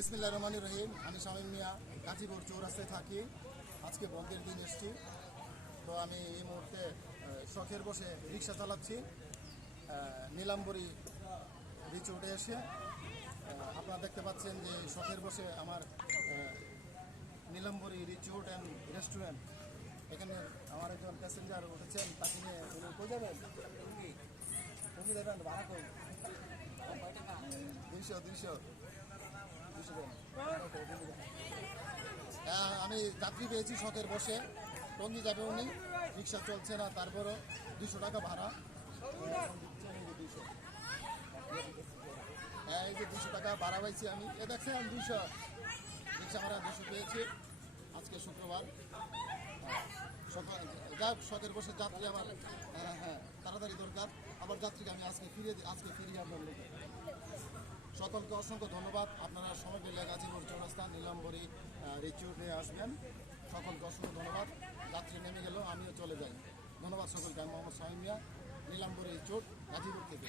বিসমিল্লাহির রহমানির রহিম। আমি শামীম মিয়া, গাজীপুর চৌরাস্তায় থাকি। আজকে বন্ধের দিন এসছি, তো আমি এই মুহূর্তে শখের বসে রিক্সা চালাচ্ছি নীলাম্বরী রিচোর্টে এসে। আপনারা দেখতে পাচ্ছেন যে শখের বসে আমার নীলাম্বরী রিচোর্ট অ্যান্ড রেস্টুরেন্ট। এখানে আমার একজন প্যাসেঞ্জার উঠেছেন, তাকে নিয়ে উনি কই যাবেন? তুমি দেবেন ভাড়া কই? 200 আমি যাত্রী পেয়েছি শখের বসে। টঙ্গী যাবে উনি, রিক্সা চলছে না, তারপরও 200 টাকা ভাড়া। এই যে 200 টাকা ভাড়া পাইছি আমি, এ দেখছেন 200 রিক্সা ভাড়া 200 পেয়েছি। আজকে শুক্রবার, যাক শখের বসে যাত্রী আমার তাড়াতাড়ি দরকার। আবার যাত্রীকে আমি আজকে ফিরিয়ে আপনার লোকে সকলকে অসংখ্য ধন্যবাদ। আপনারা সময় পেলে গাজীপুর চৌরাস্তা নীলাম্বরী রিচোর্ট নিয়ে আসবেন। সকলকে অসংখ্য ধন্যবাদ। যাত্রী নেমে গেলেও আমিও চলে যাই। ধন্যবাদ সকলকে। আমি মোহাম্মদ শামীম মিয়া, নীলাম্বরী রিচোর্ট, গাজীপুর থেকে।